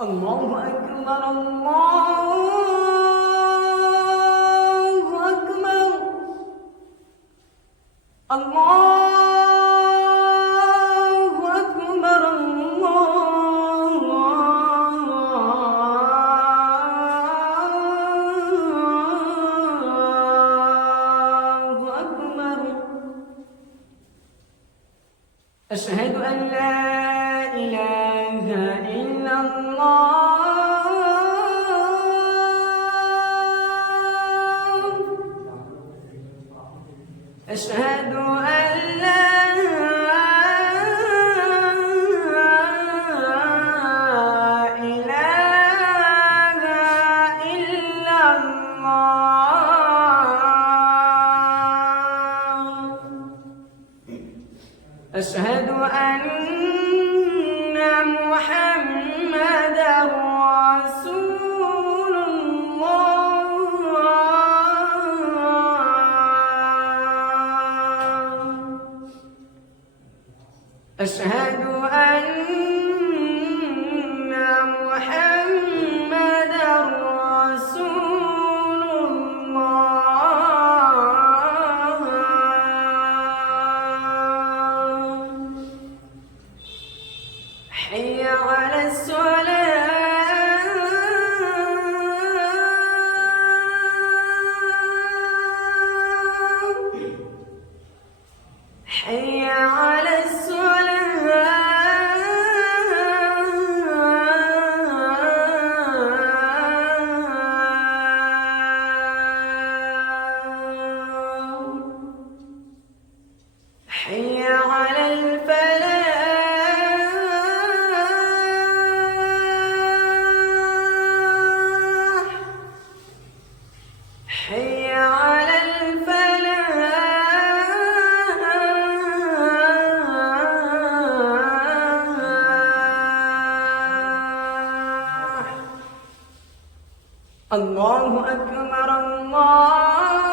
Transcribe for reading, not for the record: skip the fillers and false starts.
الله أكبر الله أكبر الله أكبر الله أكبر. أشهد أن لا إله إلا الله. أشهد أن لا إله إلا الله. أشهد أن محمدًا رسول الله. أشهد أن محمدًا رسول الله. حي على الصلاة. حي على الصلاة. حي على الفلاح. حي على الفلاح. الله أكبر الله